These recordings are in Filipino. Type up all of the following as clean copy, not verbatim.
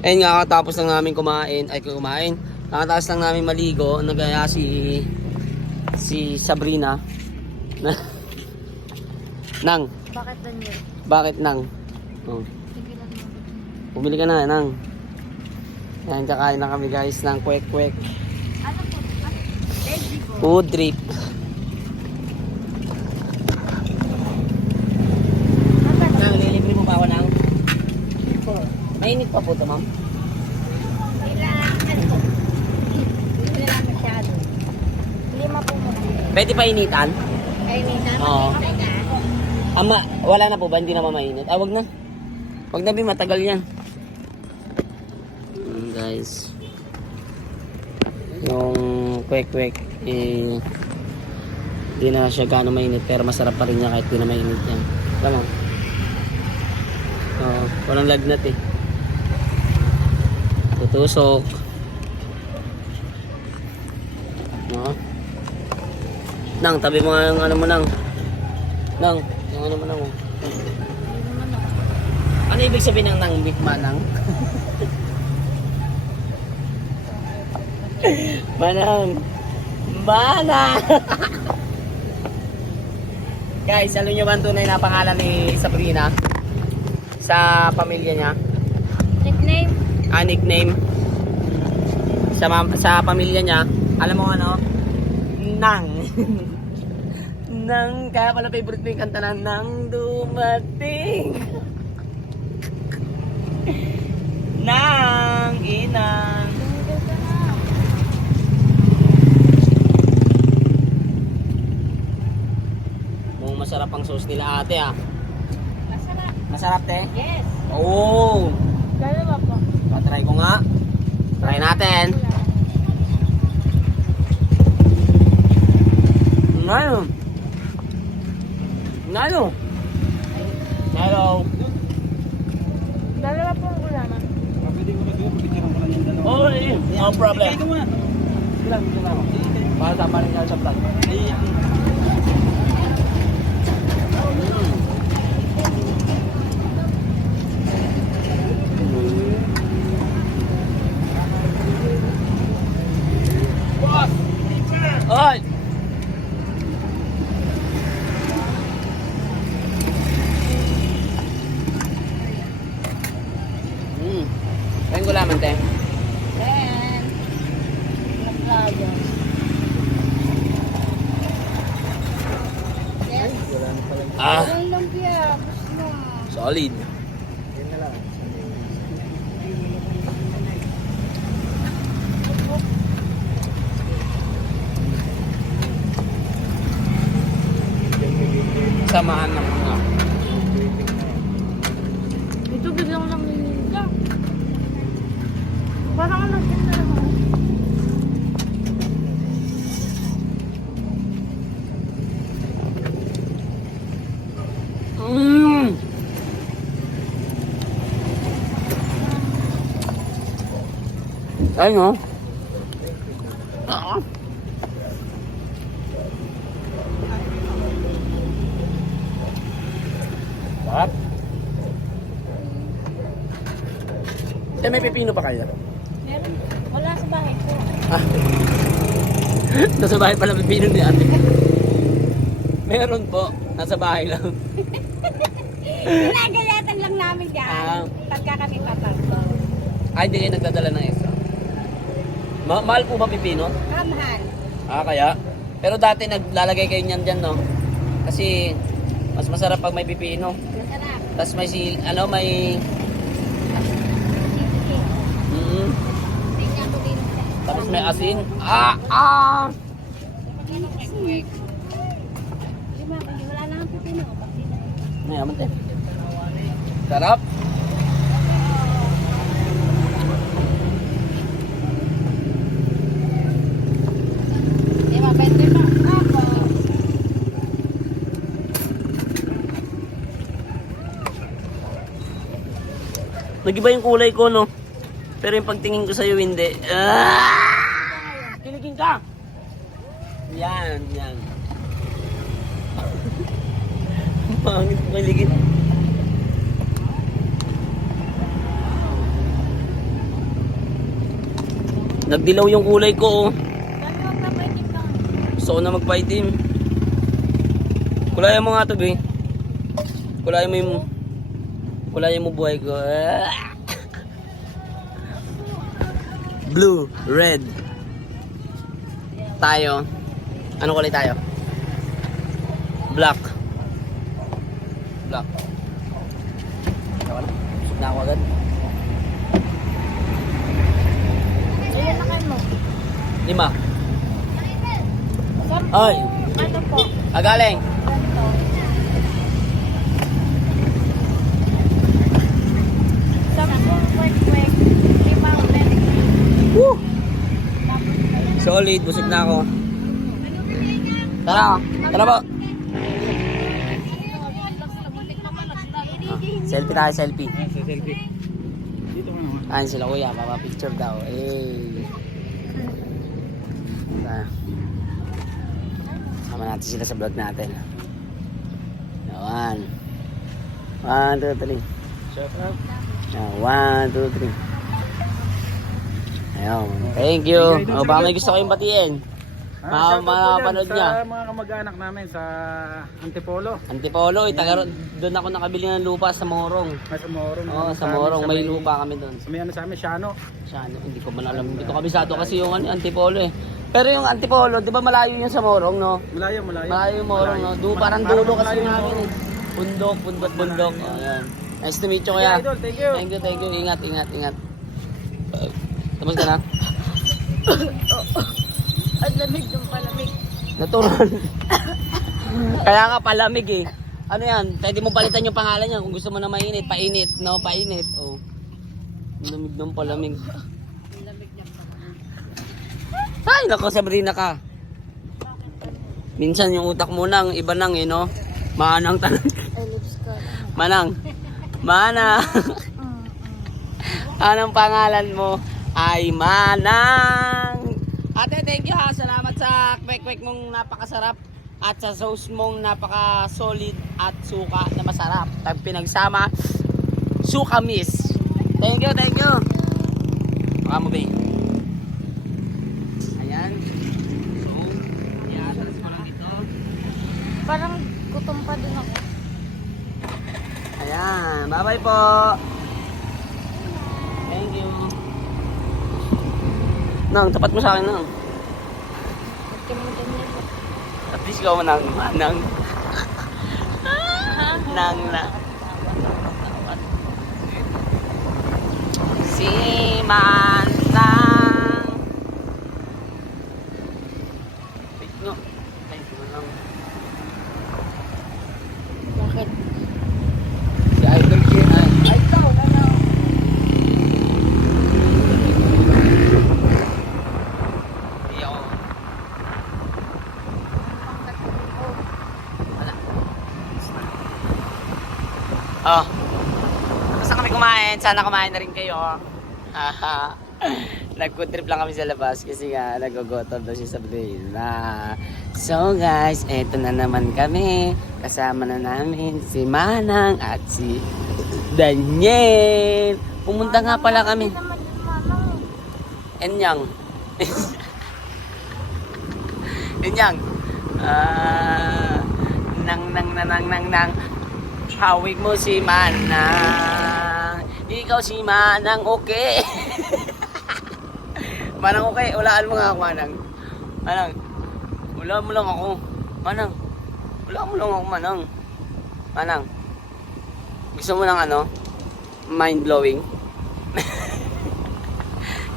Ayun nga, katapos lang namin kumain. Nakataas lang namin maligo. Nagaya si Sabrina. Nang. Bakit Daniel? Bakit Nang? Oh. Bumili ka na, Nang. Ayan, kakain na kami guys ng kwek-kwek. Ano po? Food trip. Nang, lilibre mo ba ako, Nang? Mainit pa po ito, ma'am. Hindi lang masyado. 5 po muna. Pwede pa initan? Kainitan? Oo. Okay na. Ama, wala na po ba? Hindi na mamainit? Ah, wag na. Wag na, matagal yan. Guys. Yung kwek-kwek, hindi na siya gaano mainit, pero masarap pa rin niya kahit di na mainit yan. Alam mo? Oo, walang lagnat eh. Tutusok. No? Nang, tabi mo nga yung ano mo, Nang. Nang, yung ano mo, Nang. Ano ibig sabihin ng Nang, big manang? Manang. Manang. Guys, alam nyo ba ang tunay na pangalan ni Sabrina? Sa pamilya niya? Nickname? Nickname. Sa pamilya niya, alam mo ano? Nang. Nang, kaya pala favorite mo yung kanta na Nang dumating. Nang, inang. Masarap ang sauce nila ate ah. Masarap. Masarap te? Yes. Oo. Dalawa po. Patry ko nga. Try natin. Ngayon. Ngayon. Hello. Dalawa po ang gulaman. Oh, no problem. Bilang. Para sa paring sa vlog. Oy! Ayun gulaman, te. Then, nagkaya. Yes. Ah, Walang lumpia. Gusto mo. solid. Samahan ng mga. Ito biglang nanginginig ka. Parang naging na naman. Ayun o. Ah. Sarap. May pipino pa kayo? Meron. Wala sa bahay ko. Ah. Nasa bahay pala pipino ni ate. Meron po. Nasa bahay lang. Ginagayatan lang namin yan. Pagka kami papagdo. Ay, hindi kayo nagdadala ng extra. Mahal po ba pipino? Kamahal. Kaya? Pero dati naglalagay kayo niyan dyan, no? Kasi mas masarap pag may pipino. Masarap. Tapos may may... Tingnan ko din. Tapos may asin. Ah! Wala na ang pipino. Mayaman tayo. Sarap. Mabente pa. Apo. Nag-iba yung kulay ko, no? Pero yung pagtingin ko sa'yo, hindi. Ah! Kiligin ka! Yan. Pangit mo kiligin. Nagdilaw yung kulay ko, oh. Dami wag na pwede kang. Gusto ko na magpa-itim. Kulayan mo nga to, be. Kulayan mo buhay ko. Blue, red. Tayo. Anong kulay tayo? Black. Black. Busog na ako agad. Ilan na kayo mo? 5. Sampo. Ay. Ano po? Agaling. Ganito. Sampung kwek-kwek. 5 ulit. Woo! Tapos kayo. Solid, busog na ako. Tara, tara po. Selfie tayo, selfie. Selfie. Dito ka naman. Ayan sila kuya, papapicture daw. Sama natin sila sa vlog natin. 1, 2, 3. Shout out. 1, 2, 3. Ayun, thank you. O baka may gusto kayong batiin. Shout out po Mapanood dyan niya. sa mga kamag-anak namin sa Antipolo. Antipolo, doon ako nakabili ng lupa sa Morong. Sa Morong. Oo, sa Morong, may lupa kami doon. Sa may ano sa amin, Shano. Siya, hindi ko man alam. Dito kabisado kasi yung Antipolo eh. Pero yung Antipolo, di ba malayo yun sa Morong, no? Malayo. Malayo yung Morong, no? Parang dulo kasi yung hangin eh. Bundok. Oh, ayan. Nice to meet you, kuya. Idol, thank you. Thank you. Ingat. Tapos ka na? Ang lamig ng palamig. Natural. Kaya nga palamig eh. Ano yan? Pwede mo palitan yung pangalan niya kung gusto mo na mainit. Painit. No, painit. Oh. Lamig ng palamig. Ang lamig ng palamig. Ay, nako, Sabrina ka. Minsan yung utak mo nang iba nang eh, no? Manang tanong. Ay, lips ko. Manang. Anong pangalan mo? Ay Manang. Ate, thank you ha. Salamat sa kwek-kwek mong napakasarap at sa sauce mong napaka-solid at suka na masarap. Pag pinagsama, suka miss. Thank you. Baka mo ba? Ayan. So, yan. Alas mo lang dito. Parang gutom pa din ako. Ayan. Bye-bye po. Thank you. Nang, tapat mo sa akin, Nang. At least ikaw, Nang. Nang. Nang. Si Manang. Wait, no. Thank you, Manang. Bakit? Si Idol Kian. Idol, ano? Iyo. Wala. Oh. Basta kami kumain. Sana kumain na rin kayo. Haha. Nag-food trip lang kami sa labas kasi nga nag-gotob daw si Sabrina. So guys, eto na naman kami. Kasama na namin si Manang at si Daniel. Pumunta nga pala kami. Enyang. Enyang. Nang. Hawig mo si Manang. Ikaw si Manang, okay. Manang, okay. Ulaan mo nga ako, Manang. Manang. Ulaan mo lang ako. Manang. Ulaan mo lang ako, Manang. Manang. Gusto mo ng ano? Mind-blowing?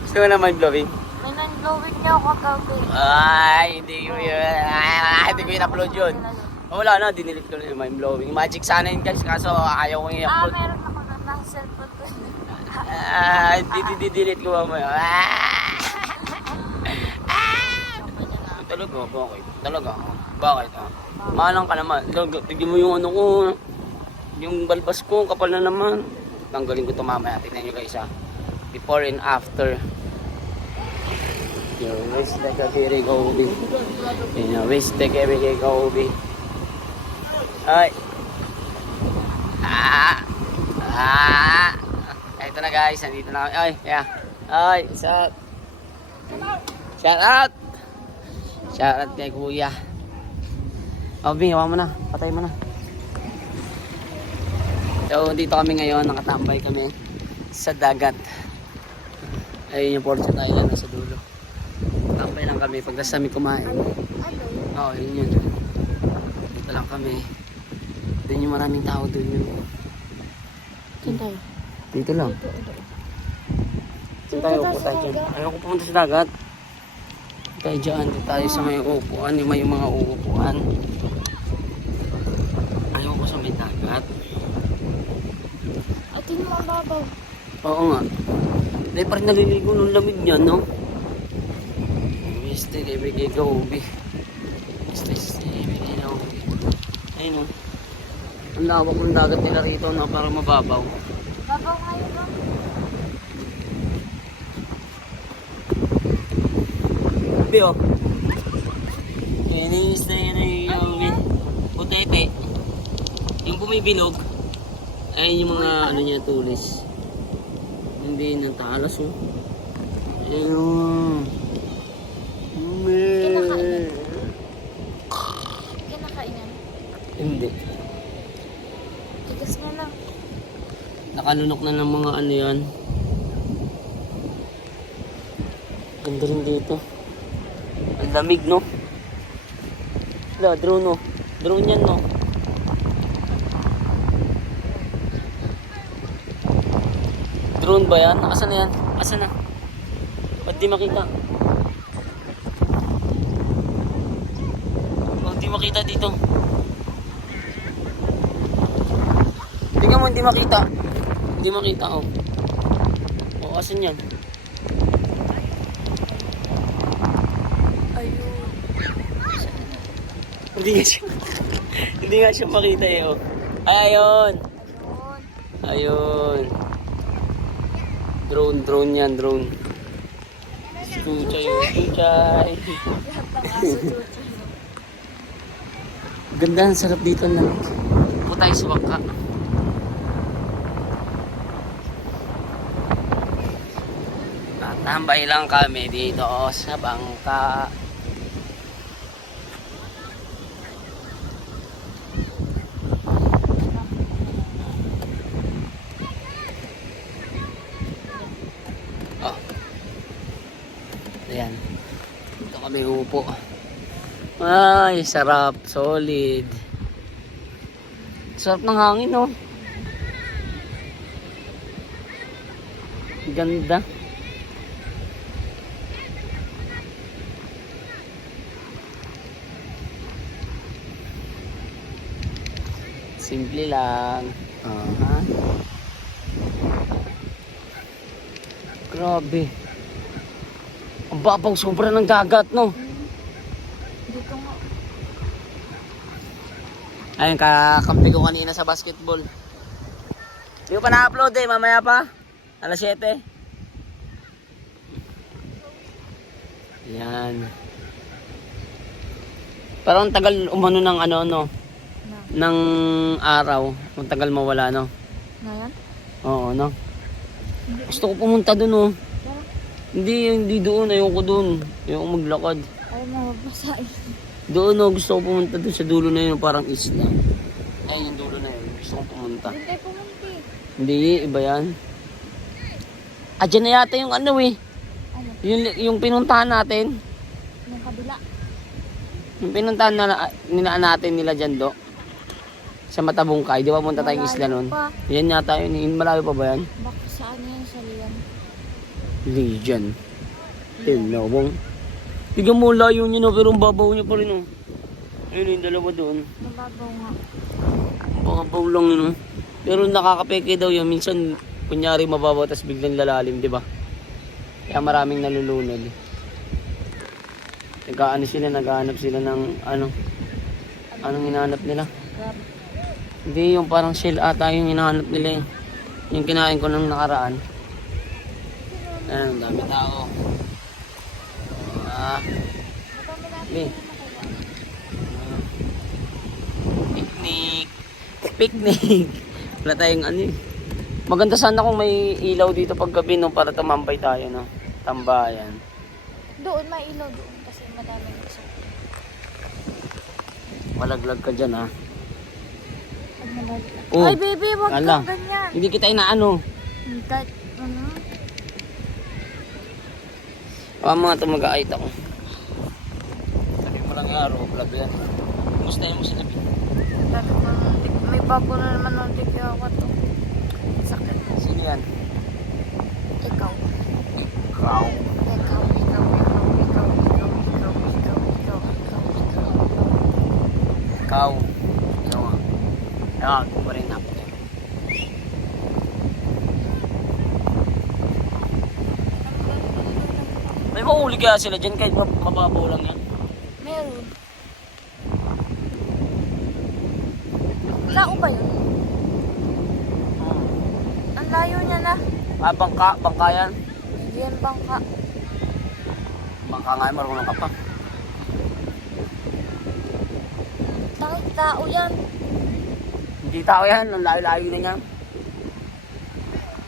Gusto mo ng mind-blowing? May nang-glowing niya ako kagabi. Ay, hindi ko yun. Hindi ko in-upload yun. Wala na, dinilit ko na yung mind-blowing. Magic sana yun guys, kaso ayaw kong i-upload. Meron ako na cellphone ko. Delete ko mamaya. Talaga, bakit? Talaga, bakit? Malang ka naman. Tignan mo yung ano ko. Yung balbas ko, kapal na naman. Tanggalin ko ito mamaya. Tignan nyo guys ha. Before and after. Your waist like a very goldie. In your waist like a very goldie. Ay. Ito na guys, nandito na kami. Ay, yeah. Ay, sa Shout out! Shout out kay Kuya. Bing, hawa mo na. Patay mo na. So, dito kami ngayon. Nakatambay kami sa dagat. Ayun yung Fortune Island nasa dulo. Tambay lang kami pagkas kami kumain. Oo, yun yun. Dito lang kami. Doon yung maraming tao doon yun. Saan tayo? Dito lang. Dito tayo upo tayo dyan. Ayaw ko pumunta sa dagat. Tayo dyan. Dito tayo sa may upuan. Yung may mga uupuan. Ayaw ko sa may dagat. At yun mo ang babaw. Oo nga. Dahil pa rin naliligo nung lamig niya, no? Mr. Ibigay Gaubi. Mr. Ibigay Gaubi. Ayun, no? Ang lawak ng dagat nila rito, no? Parang mababaw. Babaw ngayon ba? Sabi, oh. Yan yung Mr. Gaubi. Putete. Yung bumibilog. Ayun yung mga, ano niya, tulis. Hindi ng talas, oh. Ayun. Kinakain. Kinakainan. Hindi. Tigas na lang. Nakalunok na ng mga ano yan. Ganda rin dito. Ang lamig, no? Wala, drone, no? Drone yan, no? Drone ba yan? Asan na yan? Asan na? Ba't di makita? Ba't di makita dito? Tingnan mo, hindi makita. Hindi makita, oh. O, asan yan? Ayun. Hindi nga siya, hindi nga siya makita, eh, oh. Ayun! Ayun. Ayun. Drone yan, drone. Chuchay, chuchay. Lahat ng aso chuchay. Ganda, ang sarap dito lang. Upo tayo sa bangka. Tambay lang kami dito sa bangka. Oh. Ayan. Dito kami upo. Ay, sarap. Solid. Sarap ng hangin, no? Ganda. Simple lang. Grabe. Ang babaw, sobra ng dagat, no? Dito nga. Ayun, kakampi ko kanina sa basketball. Hindi ko pa na-upload, eh. Mamaya pa. Alas 7. Yan. Parang tagal umano ng ano, no? Ng araw. Ang tagal mawala, no? Ngayon? Oo, no? Gusto ko pumunta dun, no? Hindi doon. Ayoko doon. Ayoko maglakad. Ay, mababasain. Doon, no? Gusto ko pumunta doon sa dulo na yun. Parang isla. Ay, yung dulo na yun. Gusto ko pumunta. Doon tayo pumunti. Hindi, iba yan. Ah, dyan na yata yung ano, eh. Ano? Yung pinuntahan natin. Yung kabila. Yung pinuntahan natin nila dyan, do. Sa Matabungkay. Di ba punta tayong isla nun? Pa. Yan yata yun. Malayo pa ba yan? Baka saan yan sa Lian? Legion. Tinawang. Bigyan mo layo niya, no? Pero ang babaw niya pa rin, no? Ayun, yung dalawa doon. Mababaw nga. Babaw lang yun, no? Pero nakakapeke daw yun. Minsan, kunyari mababaw, tas biglang lalalim, di ba? Kaya maraming nalulunod. Naghahanap sila ng ano? Anong hinahanap nila? Crab. Hindi, yung parang shell ata yung hinahanap nila, eh. Yung kinain ko nung nakaraan. Ayan, ang dami tao. Madami natin Eh. yung nakuha. Picnic. Wala tayong ano, eh. Maganda sana kung may ilaw dito paggabi, no, para tumambay tayo, no. Tambayan. Doon, may ilaw doon kasi madaming gusto. Malaglag ka dyan ha. Pag nalaglag. Oh, Ay, baby, wag ala. kang ganyan. Hindi kita inaano. Kahit, ano? Mga ito mag-aayit ako. Sabi mo lang yung araw, vlog yan. Kumusta mo sila? May bago na naman ng tigyawa to. Sakit. Sino yan? Ikaw. Ikaw. Ikaw. Ikaw nga. Ayan, kung ba rin napot yan. May mahuli kaya sila dyan kahit mababaw lang yan. Meron. Lao ba yun? Ang layo niya na. Bangka yan. Hindi yan bangka. Bangka nga yan, marunong ka pa. Tao yan. Hindi tao yan, ang layo-layo na yan.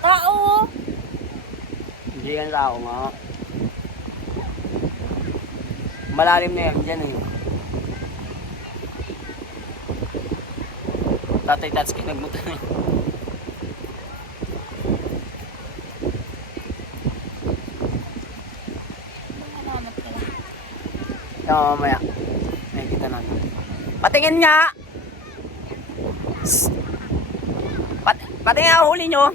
Tao oh. Hindi yan tao nga. Malalim na yan, dyan eh. Tatay Tatsuki nagmuta na yun. Hanap ka lang. Yan mamaya. Nakikita natin. Patingin niya! Patingin ang huli nyo.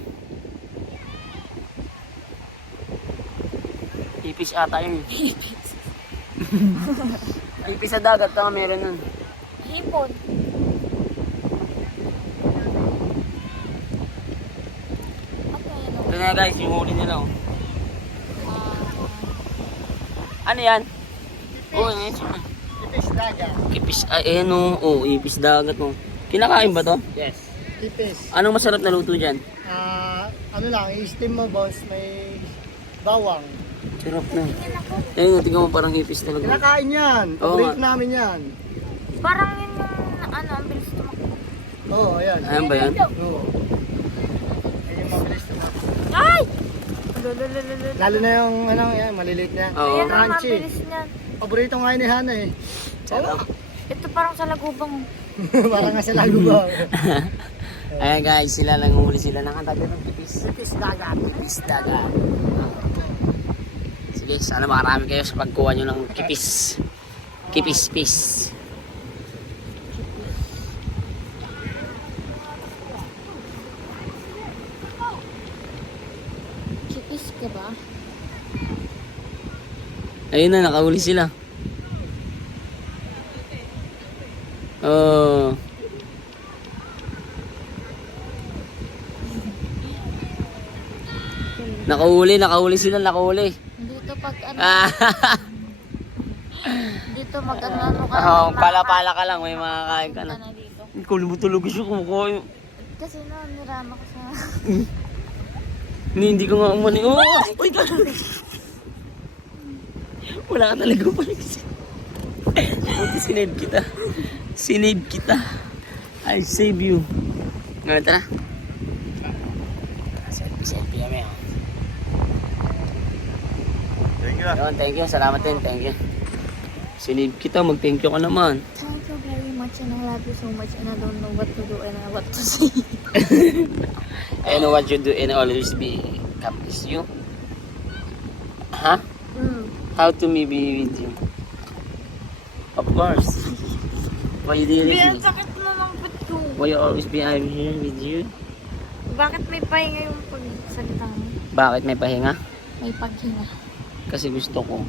Ipis ata yun. Ipis sa dagat na meron nun. Hipon. Ano yan oh? Ito na guys, yung huli nila oh. Ano yan? Oh, ano yan? Ipis dagat. Ipis, ay ayan oh. Oh, ipis dagat oh. Kinakain ba to? Yes. Ipis. Anong masarap na luto dyan? Ano lang, i-steam mo boss, may bawang. Sarap na. Ayun, tingnan mo parang ipis talaga. Kinakain yan. Oo Paborito nga. namin yan. Parang yun yung ano, ang bilis tumakbo. Oo, ayan. Ayan ba yan? Oo. Yan yung mabilis tumakbo. Ay! Lalo na yung ano, yan, maliliit na yan. Oo. Ayan ang Crunchy. mabilis niyan. Paborito nga ni Hana eh. Sarap. Ito parang sa lagubang. Parang nga sa lago ba? Ayan guys, sila lang huli sila ng antag ng ipis. Ipis dagat. Ipis dagat. Sige, sana makarami kayo sa pagkuha nyo ng kipis. Kipis-pis. Kipis ka ba? Ayun na, nakahuli sila. Oh. Nakahuli sila, nakahuli. Dito pag ano, Ah, dito mag-ano ka. oh, pala-pala ka lang, may makakain ka na. na dito. Kulubutulog siya kumukuha. Kasi no, nirama ko sa... Hindi ko nga umani. Oh! Uy, wala ka talaga pala kasi. Buti sinave kita. Sinave kita. I save you. Ngayon, tara. Selfie kami. Thank you. Yun, thank you. Salamat din. Thank you. Sinave kita. Mag-thank you ka naman. Thank you very much and I love you so much and I don't know what to do and what to say. I know what you do and always be is you. Huh? How to me be with you? Of course. Why you do Ang this? sakit na ng pit ko. Why you always be I'm here with you? Bakit may pahinga yung pagsalita mo? Bakit may pahinga? May paghinga. Kasi gusto ko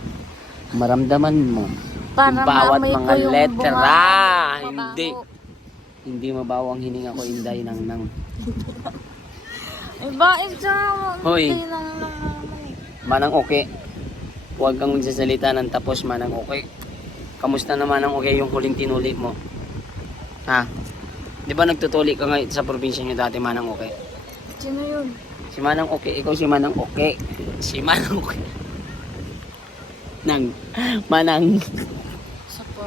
maramdaman mo Para yung bawat maamoy ko mga yung letra. mabaho. Hindi. Hindi mabaho ang hininga ko, inday nang nang. Eh, bakit siya? Hoy. Hindi lang Manang okay. Huwag kang magsasalita ng tapos manang okay. Kamusta naman ang okay yung huling tinuli mo? Ha? Di ba nagtutuli ka ngayon sa probinsya nyo dati manang okay? Sino yun? Si manang okay, ikaw si manang okay. Si manang okay. Nang, manang. Sa po.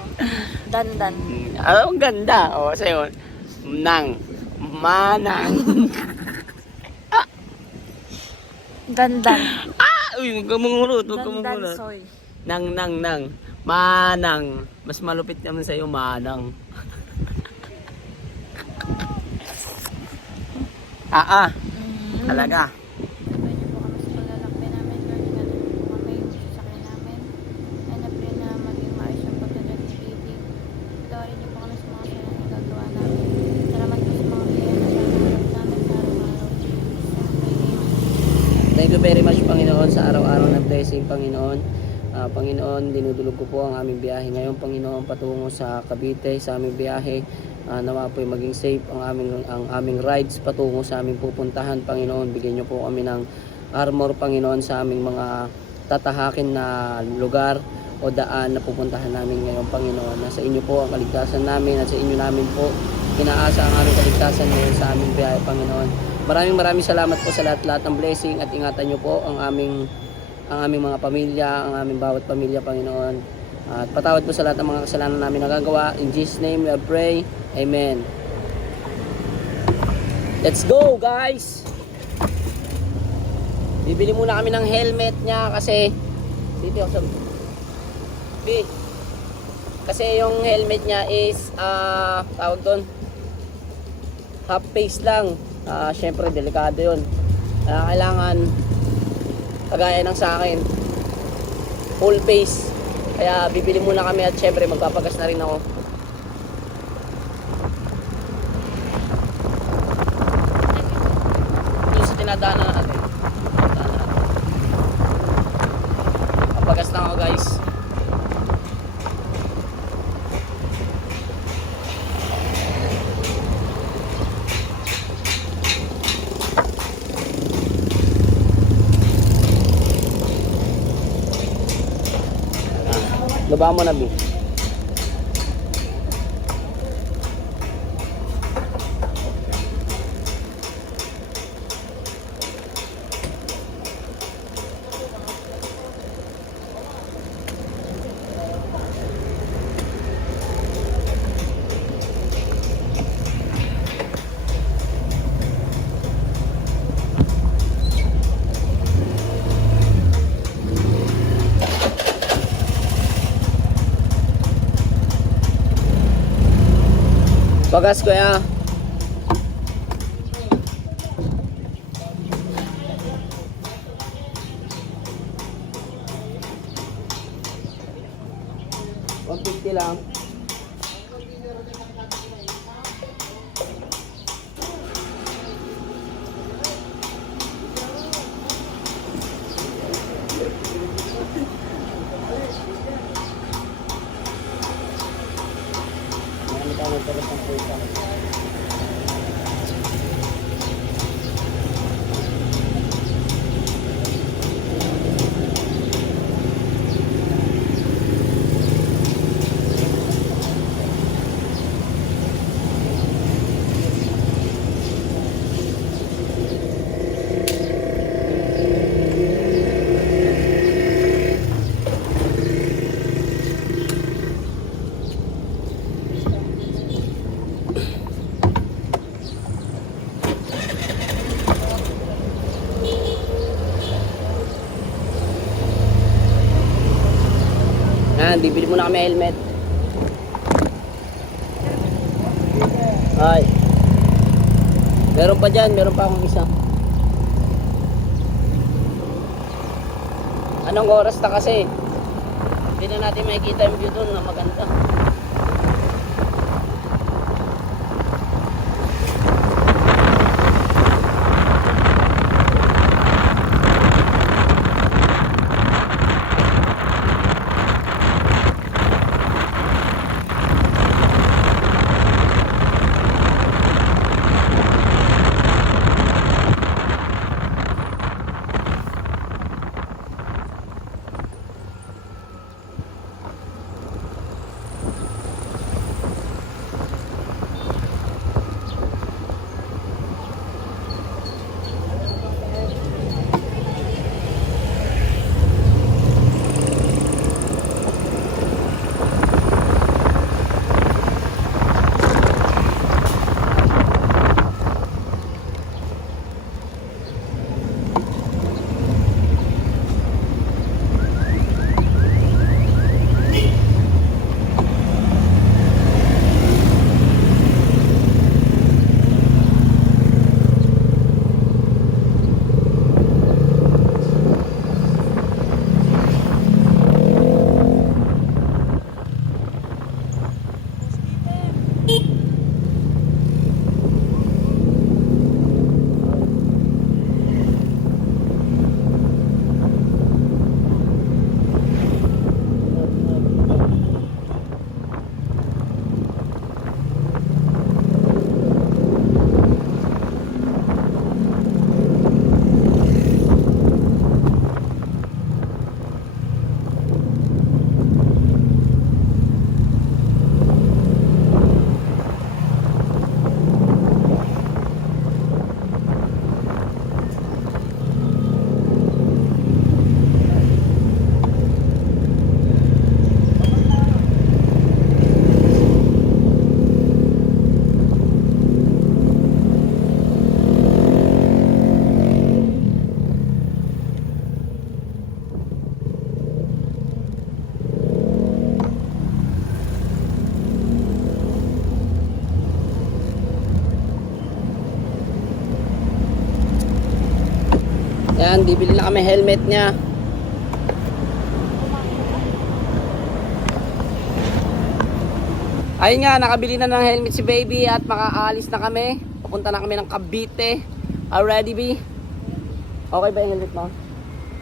Dandan. Ang ganda. O, sa'yo. Nang, manang. Dandan. Uy, huwag kang mangurot, huwag kang Dandan mangurot. soy. Nang. Manang. Mas malupit naman sa'yo, Manang. Talaga. Sabay niyo po kami sa paglalakbay namin. Lord, ingatan niyo po kami yung sasakyan namin. And I pray na maging maayos yung pagdadrive ni baby. Patawarin niyo po kami sa mga kasalanan na gagawa namin. Salamat po sa mga biyaya na nagagalap namin sa araw-araw. Thank you very much, Panginoon, sa araw-araw na blessing, Panginoon. Panginoon, dinudulog ko po ang aming biyahe ngayon, Panginoon, patungo sa Cavite, sa aming biyahe. Nawa po maging safe ang aming rides patungo sa aming pupuntahan, Panginoon. Bigyan niyo po kami ng armor, Panginoon, sa aming mga tatahakin na lugar o daan na pupuntahan namin ngayon, Panginoon. Nasa inyo po ang kaligtasan namin at sa inyo namin po inaasa ang aming kaligtasan ngayon sa aming biyahe, Panginoon. Maraming salamat po sa lahat-lahat ng blessing at ingatan niyo po ang aming mga pamilya, ang aming bawat pamilya, Panginoon. At patawad po sa lahat ng mga kasalanan namin nagagawa. In Jesus' name we pray. Amen. Let's go, guys! Bibili muna kami ng helmet niya kasi kasi yung helmet niya is tawag doon half face lang. Syempre delikado yun. Kailangan kagaya ng sa akin full face. Kaya bibili muna kami at syempre magpapagas na rin ako. Yung sa tinadaanan natin. Papagas na ako, guys. Lubaan mo na, B. Bagas ko ya. $150 lang. Bibili muna kami helmet. Ay. Meron pa dyan, meron pa akong isa. Anong oras na kasi? Hindi na natin makikita yung view doon na maganda. Ayan, bibili na kami helmet niya. Ayun nga, nakabili na ng helmet si baby at makaalis na kami. Pupunta na kami ng Cavite. Ready, B? Okay ba yung helmet mo?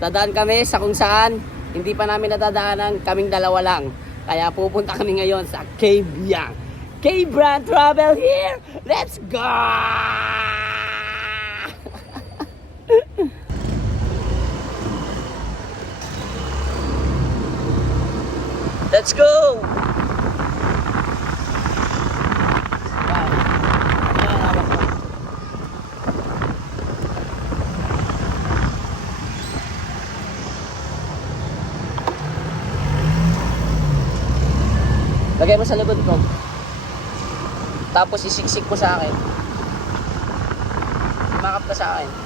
Dadaan kami sa kung saan hindi pa namin nadadaanan, kaming dalawa lang. Kaya pupunta kami ngayon sa K-Biang. K-Brand Travel here! Let's go! Let's go! Lagay mo sa likod ko. Tapos isiksik mo sa akin. Makap ka sa akin.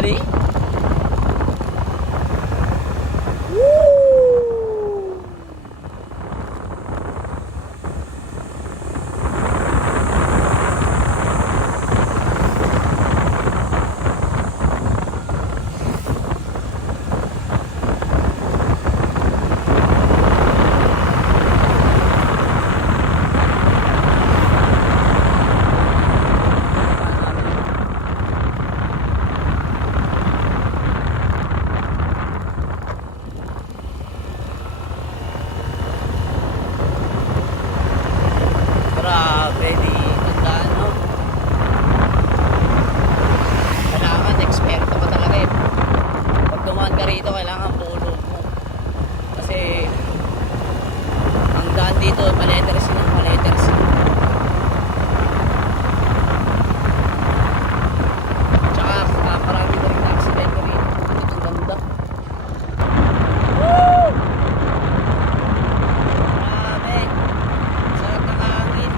Ready? Grabe, di ganda, no? Kailangan, eksperto ka talaga eh. Pag dumaan ka rito, kailangan bulo mo. Kasi, ang daan dito, maletters na, maletters na. Tsaka, marami na rin accident ko rito. Ang ganda. Woo! Grabe. Sarap ng hangin.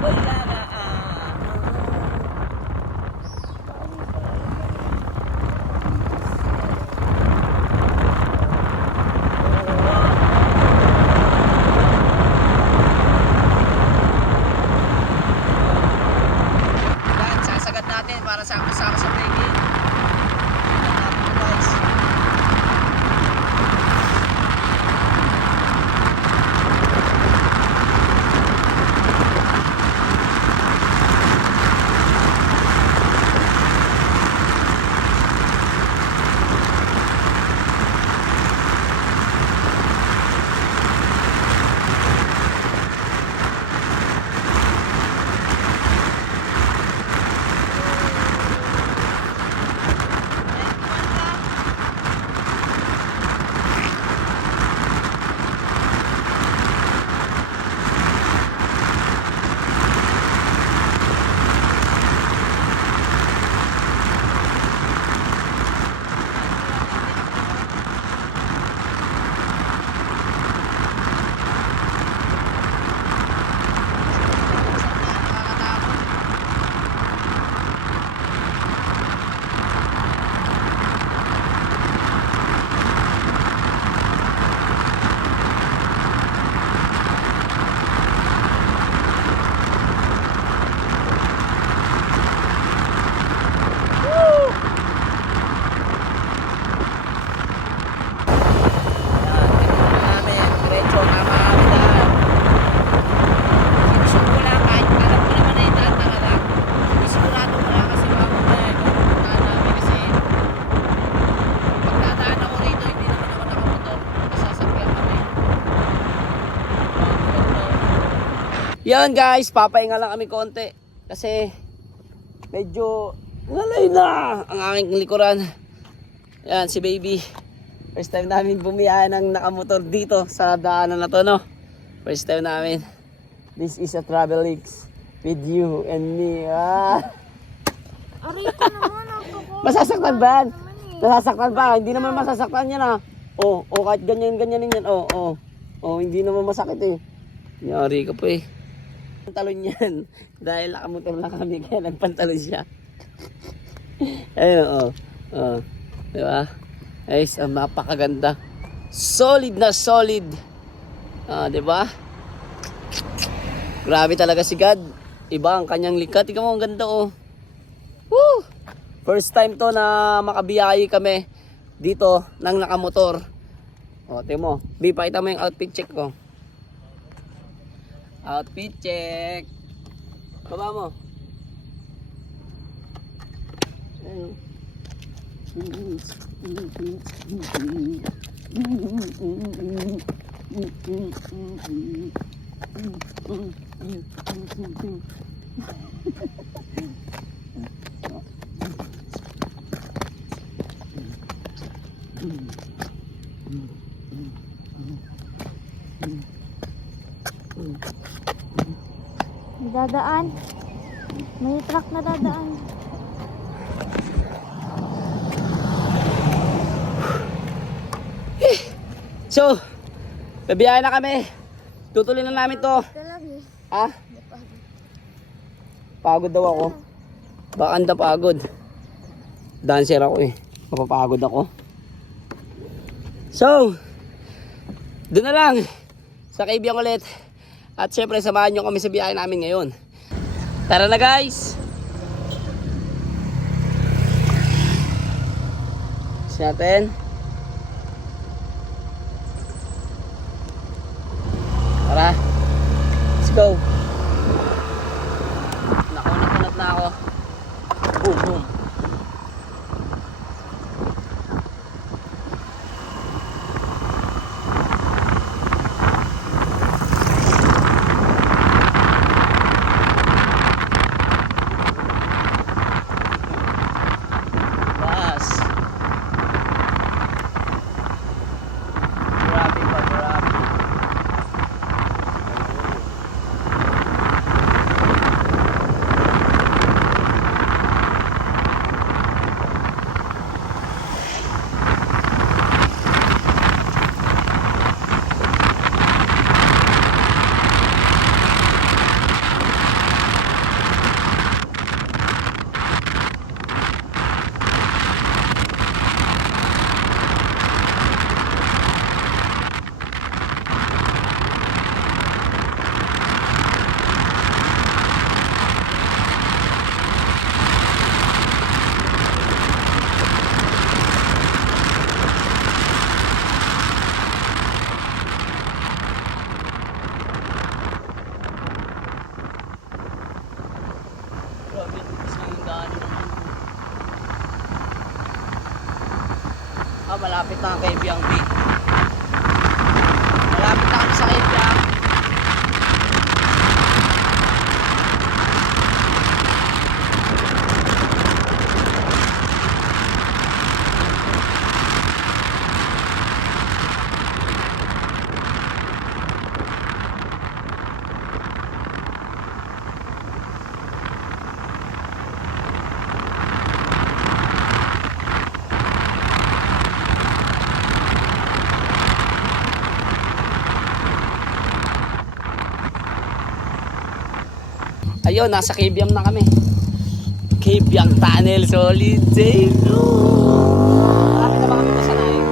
wala na Yan, sasagat natin para sama-sama sa breaking. Hanapin ko guys. Yan guys, papahinga lang kami konti kasi medyo ngalay na ang aking likuran. Yan si baby. First time namin bumiyahe ng nakamotor dito sa daanan na to, no? First time namin. This is a travel leaks with you and me. Aray ko naman ako. Masasaktan ba yan? Masasaktan ba? Hindi naman masasaktan yan kahit ganyan-ganyan yan. Hindi naman masakit eh. Yari ka pa eh. Pantalon yan. Dahil nakamotor na kami kaya nagpantalon siya. Ayun, diba? Guys, napakaganda. Solid na solid. Diba? Grabe talaga si God. Iba ang kanyang likha. Tingnan mo, ang ganda Woo! First time to na makabiyahe kami dito ng nakamotor. Tingnan mo. B, pakita mo yung outfit check ko. Outfit check. Baba mo. Ayun. Dadaan. May truck na dadaan. So, babiyahe na kami. Tutuloy na namin to. Ha? Pagod daw ako. Baka anda pagod. Dancer ako eh. Mapapagod ako. So, doon na lang. Sa kaibigan ulit. At syempre, samahan nyo kami sa biyahe namin ngayon. Tara na guys! Kasi natin. Tara. Let's go. Nakunat na ako. Boom, boom. Malapit na ang Kabyang Beach. Malapit na kami sa Kabyang. Ayun, nasa Kabyang na kami. Kabyang Tunnel, solid save. Malapit na ba kami sa Naik?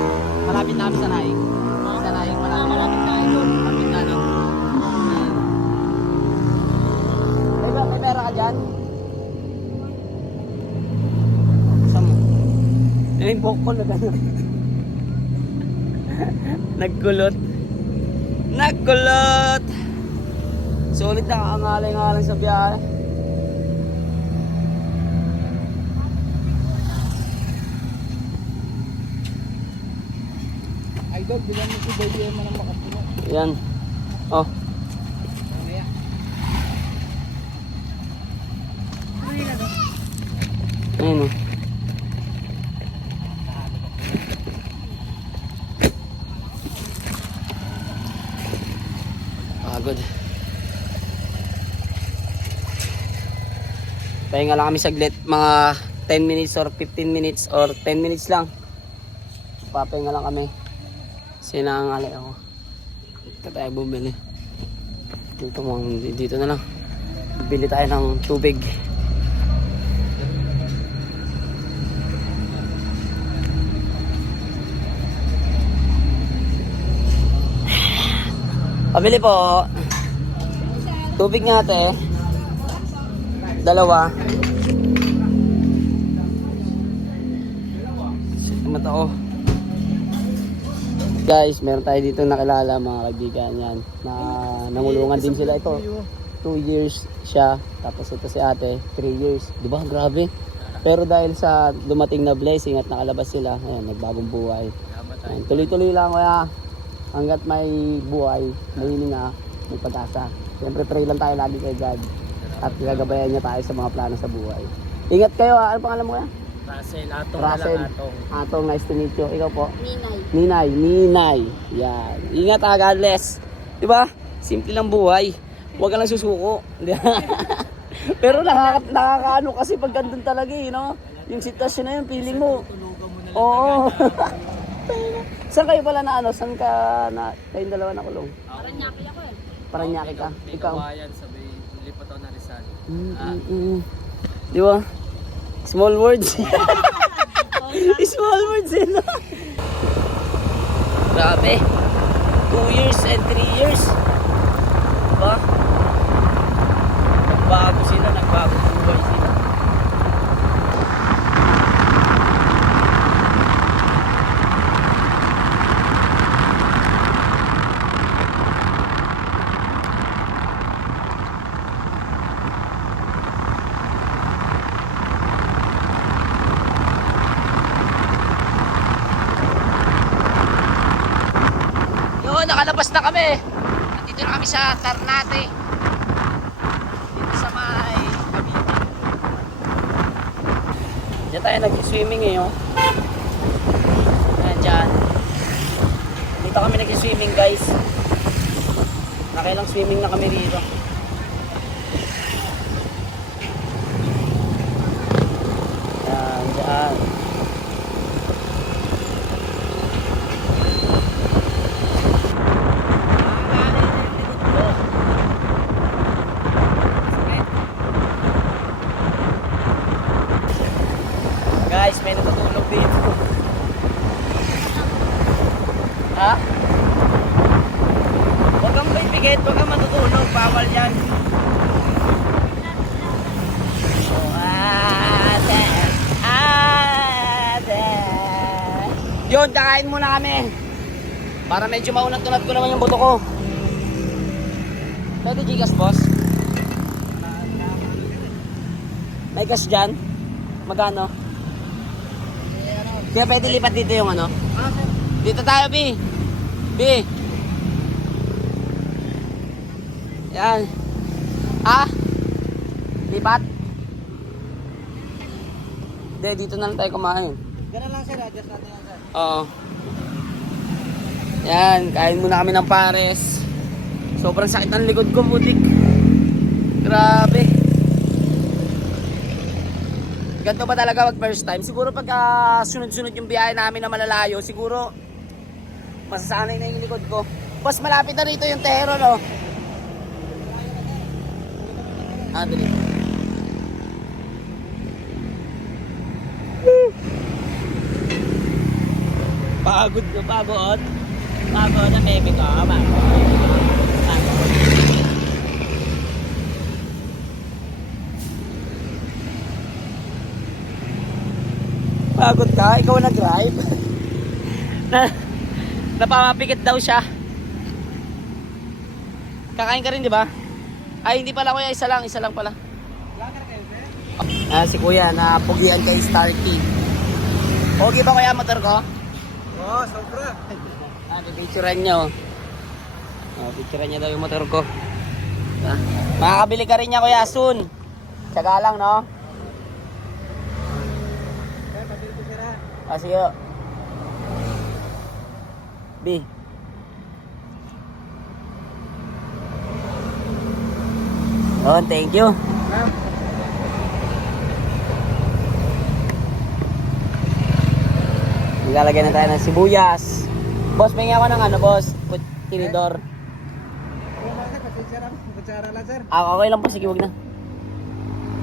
Malapit na kami sa Naik. Sa Naik, malapit na ito. Malapit na, no? May pera ka dyan? Saan mo? Yung bokol na gano'n. Nagkulot. Nagkulot! Solid na kaangalay-ngalang sa biyahe. Idol, bilang mo si Baby Emma ng makapuno. Yan. Oh. Ayun oh. Pagod. Pahinga lang kami saglit, mga 10 minutes or 15 minutes or 10 minutes lang. Papahinga lang kami. Sinangalay ako. Dito tayo bumili. Dito na lang. Bili tayo ng tubig. Pabili po. Tubig nga ate. Dalawa. Mata ko. Guys, meron tayo dito nakilala mga kaibigan yan. Na nangulungan din sila ito. 2 years siya. Tapos ito si ate, 3 years. Diba? Grabe. Pero dahil sa dumating na blessing at nakalabas sila, ayan, nagbagong buhay. Ayan, tuloy-tuloy lang kaya hanggat may buhay, may hininga, may pag-asa. Siyempre pray lang tayo lagi kay God. At gagabayan niya tayo sa mga plano sa buhay. Ingat kayo ha. Ano pangalan mo kaya? Russell. Atong, nice to meet you. Ikaw po? Ninay. Ninay. Yan. Ingat ha, God bless. Diba? Simple lang buhay. Huwag ka lang susuko. Pero nakakaano kasi pag gandun talaga eh, no? Yung sitwasyon na yun, feeling mo. Oo. Saan kayo pala na ano? Saan ka na, kayong dalawa na kulong? Paranaque ako eh. Paranaque ka? Ikaw? Sabi, lipat ako na Rizal. Di ba? Small words. Small words eh, no? Grabe. 2 years and 3 years. Diba? Nagbago sila, nagbago buhay sila. Nakalabas na kami. Nandito na kami sa Ternate. Dito sa may Cavite. Diyan tayo nag-swimming eh, oh. Ayan dyan. Dito kami nag-swimming guys. Nakailang swimming na kami dito. Ayan, dyan. Guys, may natutulog dito. Ha? Huwag kang bibigit, huwag kang matutulog. Bawal yan. Yun, kakain muna kami. Para medyo maunat-unat ko naman yung buto ko. Pwede Gcash, boss? May cash dyan? Magkano? Kaya pwede lipat dito yung ano? Dito tayo, B. B. Yan. Ha? Lipat? Hindi, dito na lang tayo kumain. Ganun lang sir, adjust natin yan sir. Oo. Yan, kain muna kami ng pares. Sobrang sakit ng likod ko, butik. Grabe. Ganito ba talaga mag first time? Siguro pagka sunod-sunod yung biyahe namin na malalayo, siguro masasanay na yung likod ko. Boss, malapit na rito yung Tehero, no? Ah, dali. Pagod ko, pagod. Pagod na baby ko, pagod. Pagod ka? Ikaw nag-drive? Napamapikit daw siya. Kakain ka rin, di ba? Ay, hindi pala kuya, isa lang pala. Ah, si kuya, napugian kay Starkey. Okay ba kuya motor ko? Oo, sobra. Ah, pipicturean niya oh. Oh, picturean niya daw yung motor ko. Ah, makakabili ka rin niya kuya soon. Tsaga lang, no? Ah, sige. B. Oh, thank you. Maglalagay na tayo ng sibuyas. Boss, pahinga ako ng ano, boss? Tinidor. Kutsara lang sir. Ah, okay lang po. Sige, wag na.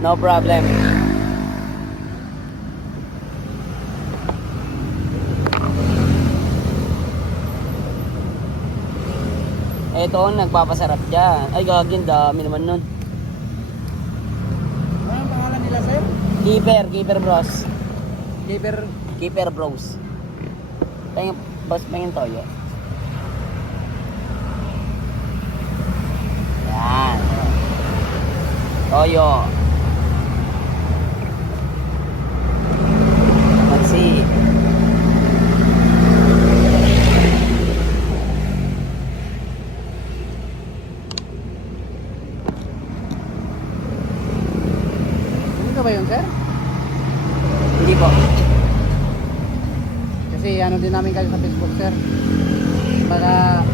No problem. Ito ang nagpapasarap dyan. Ay, gagawin. Dami naman nun. Ano ang pangalan nila sir? Keeper bros. Keeper. Keeper bros. Pahingin, boss, pahingin toyo. Yan. Toyo. Mansi. Ano ba yun sir? Hindi po. Kasi ano din namin kayo sa Facebook sir. Baka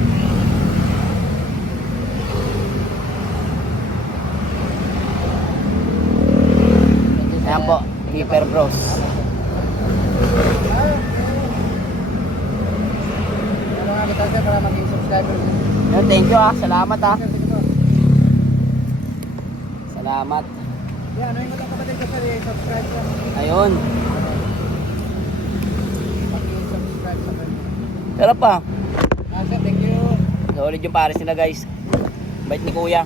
Ayan po. Keeper bros. ano nga kita sir para maging subscriber sir. Yan, thank you ah. Salamat ah. Sir, sige po. Salamat. Yeah, ano yung mga kapatid ko sir, subscribe sir. Ayun. Mag-subscribe sa sir. Sarap pa. Ah sir, thank you. Solid yung pares nila guys. Bait ni kuya.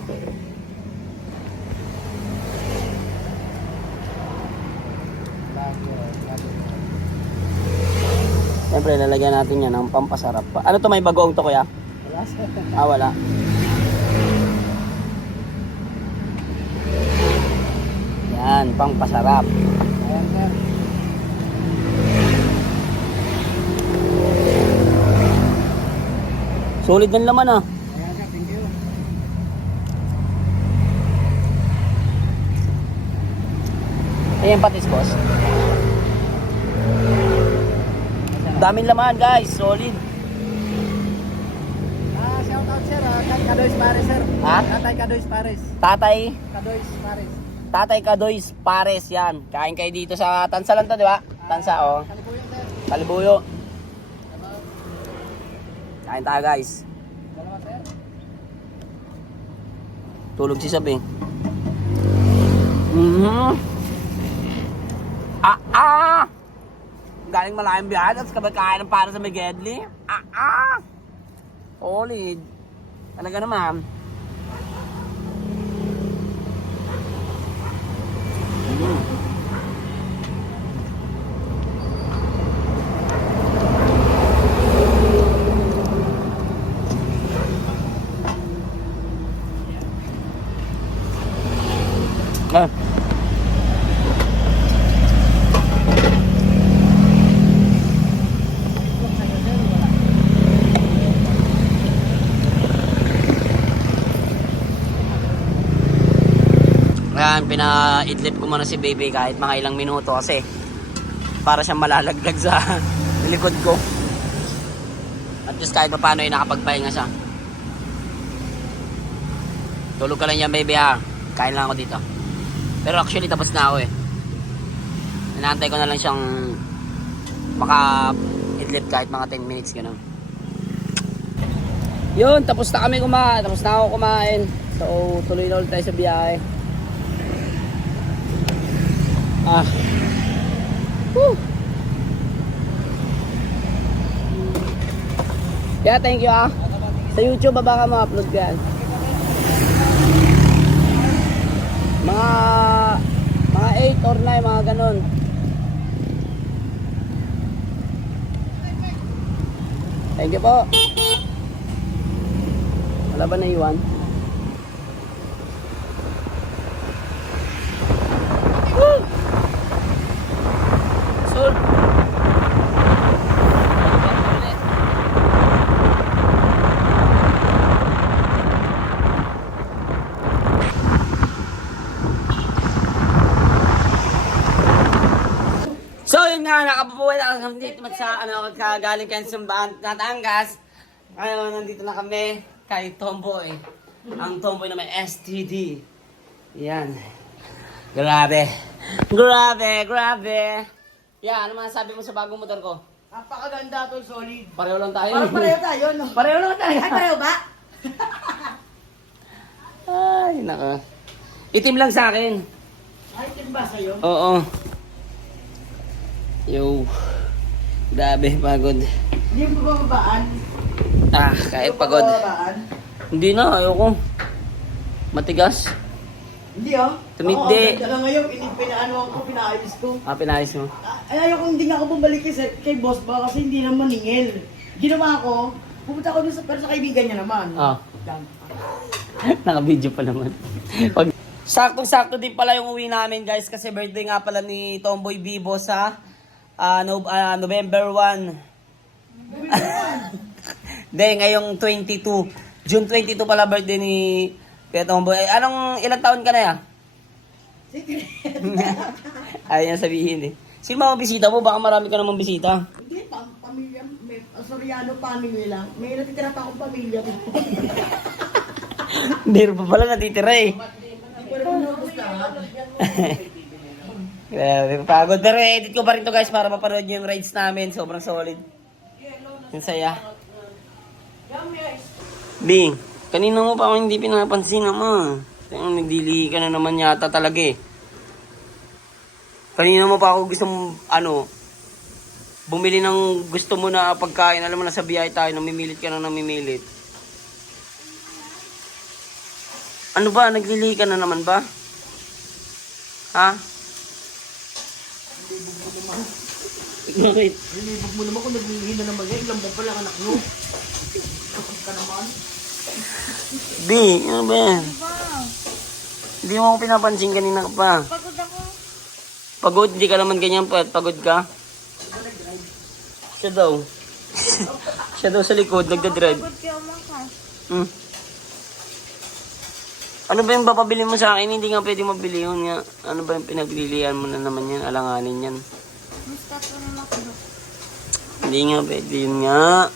Siyempre, lalagyan natin yan ng pampasarap pa. Ano to, may bagoong to kuya? Wala sir. Ah, wala. Yan, pampasarap. Ayan sir. Solid ng laman ah. Ayan sir, thank you. Ayan patis boss. Daming laman guys, solid. Ah, shout out sir, Kadoys Pares sir. Ha? Tatay Kadoys Pares. Tatay, Kadoys Pares. Tatay Kadoys Pares yan. Kain kayo dito sa Tansa lang to, di ba? Tansa oh. Kalibuyan sir. Kalibuyo. Kain tayo guys. Dalawa sir. Tulog si Sabi. Galing malayang biyahe at kabay kain ng para sa Megedli. Solid. Talaga naman. Ayan, pina-idlip ko muna si baby kahit mga ilang minuto kasi para siyang malalaglag sa likod ko. At just kahit pa paano ay nakapagpahinga siya. Tulog ka lang yan baby ha. Kain lang ako dito. Pero actually tapos na ako eh. Inaantay ko na lang siyang maka-idlip kahit mga 10 minutes gano'n. Yun, tapos na kami kumain. Tapos na ako kumain. So, tuloy na ulit tayo sa biyahe. Woo! Yeah, thank you Sa YouTube, baka ma-upload ko yan. Mga 8 or 9, mga ganun. Thank you po. Wala ba na iwan? Woo! Sul! So yun nga, nakabubuhay na kami dito sa kagaling kayo sa Batangas. Ngayon, nandito na kami kay Tomboy. Ang Tomboy na may STD. Yan. Grabe. Grabe. Yan, ano masasabi mo sa bagong motor ko? Napakaganda to, solid. Pareho lang tayo. Parang pareho tayo, no? Pareho lang tayo. Ay, pareho ba? Ay, naka. Itim lang sa akin. Ay, itim ba sa'yo? Oo. Yo. Grabe, pagod. Hindi mo bababaan? Kahit pagod. Bababaan? Hindi na, ayoko. Matigas. Hindi Tumigdi. Oo, ganda na ngayon, pinaano ako, pinaayos ko. Pinayos mo. Ay, ayoko hindi nga ako bumalik kay boss ba kasi hindi naman maningil. Ginawa ko, pupunta ako dun pero sa kaibigan niya naman. Naka-video pa naman. Saktong-sakto din pala yung uwi namin guys kasi birthday nga pala ni Tomboy Bibo sa November 1. Hindi, ngayong 22. June 22 pala birthday ni Kuya Tomboy. Ilang taon ka na ya? Ayaw niya sabihin eh. Sino mga bisita mo? Baka marami ka namang bisita. Hindi, pamilya, Soriano family lang. May natitira pa akong pamilya. Meron pa pala natitira eh. Hindi ko rin pinubos lahat. Grabe, pagod. Pero edit ko pa rin to guys para mapanood nyo yung rides namin. Sobrang solid. Yung saya. Bing, kanina mo pa ako hindi pinapansin naman. Nagdili ka na naman yata talaga eh. Kanina mo pa ako gustong bumili ng gusto mo na pagkain. Alam mo na sa biyahe tayo, namimilit ka na namimilit. Ano ba? Naglili ka na naman ba? Ha? Bakit? Nilibog mo naman kung naglilihi na naman yan. Ilang buwan pa lang anak mo. Kapag ka naman. Di, ano ba yan? Hindi mo ako pinapansin kanina ka pa. Pagod ako. Pagod? Hindi ka naman ganyan pa. Pagod ka? Siya daw. Siya daw sa likod, nagdadrive. Pagod kaya umakas. Ano ba yung papabili mo sa akin? Hindi nga pwede mabili yun nga. Ano ba yung pinaglilihan mo na naman yan? Alanganin yan. Gusto ko rin makdo. Hindi nga pwede yun nga.